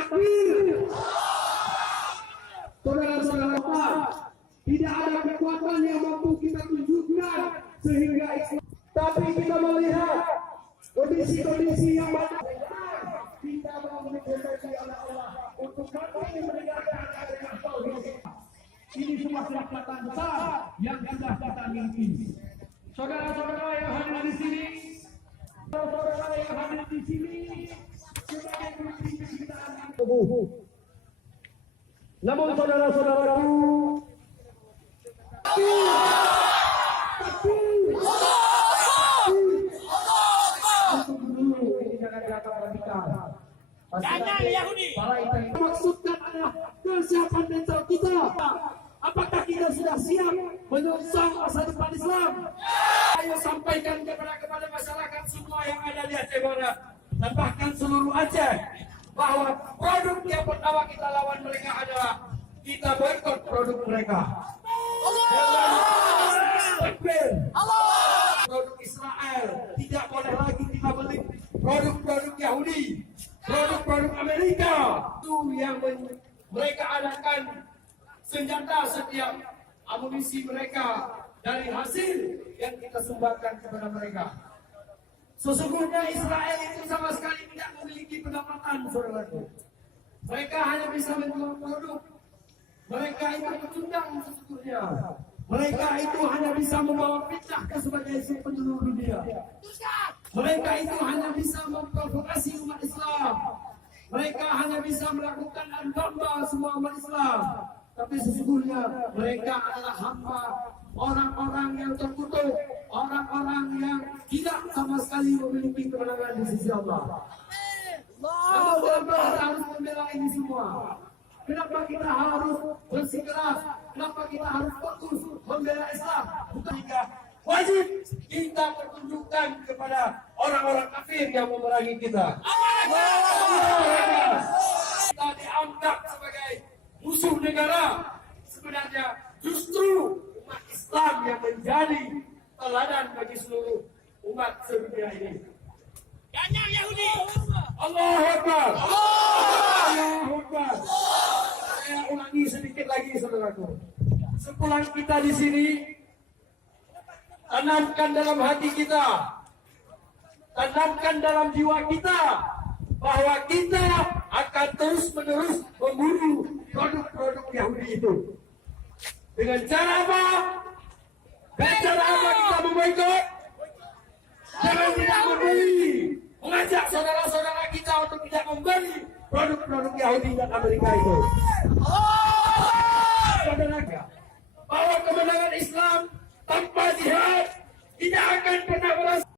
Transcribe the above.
takbir. Saudara-saudara, tidak ada kekuatan yang mampu kita tunjukkan sehingga Islam. Tapi kita melihat kondisi-kondisi yang banyak. Kita mau diproteksi oleh Allah untuk kami meninggalkan agama tauhid. Ini semua kekuatan besar yang sudah kita miliki. Saudara-saudara yang hadir di sini, saudara-saudara yang hadir di sini, sebagai bukti kecintaan. Namun saudara-saudaraku, jangan Yahudi. Maksudkan adalah kesiapan mental kita. Apakah kita sudah siap menyongsong masa depan Islam? Ayo sampaikan kepada masyarakat semua yang ada di Aceh Barat dan bahkan seluruh Aceh bahwa produk yang pertama kita lawan mereka adalah kita boikot produk mereka. Produk Israel tidak boleh lagi kita beli produk-produk Yahudi, produk-produk Amerika itu yang mereka adakan senjata setiap amunisi mereka dari hasil yang kita sumbangkan kepada mereka. Sesungguhnya Israel itu sama sekali tidak memiliki pendapatan, saudaraku. Mereka hanya bisa menjual produk. Mereka itu pecundang sesungguhnya. Mereka itu hanya bisa membawa fitnah ke sebagai penjuru dunia. Mereka itu hanya bisa memprovokasi umat Islam. Mereka hanya bisa melakukan domba semua umat Islam. Tapi sesungguhnya mereka adalah hamba, orang-orang yang terkutuk, orang-orang yang tidak sama sekali memiliki kemenangan di sisi Allah. Namun kenapa kita harus membela ini semua? Kenapa kita harus bersikeras? Kenapa kita harus fokus membela Islam? Bukan hingga wajib kita pertunjukkan kepada orang-orang kafir yang memerangi kita. Kita dianggap sebagai musuh negara. Sebenarnya justru umat Islam yang menjadi teladan bagi seluruh umat sedunia ini. Jangan Yahudi. Allahu Akbar. Allahu Akbar. Saya ulangi sedikit lagi, saudaraku. Sepulang kita di sini, tanamkan dalam hati kita, tanamkan dalam jiwa kita bahwa kita akan terus-menerus memburu produk-produk Yahudi itu. Dengan cara apa? Dengan cara apa kita memboikot? Jangan tidak membeli. Mengajak saudara-saudara kita untuk tidak membeli produk-produk Yahudi dan Amerika itu. Saudara, bahwa kemenangan Islam tanpa jihad tidak akan pernah berhasil.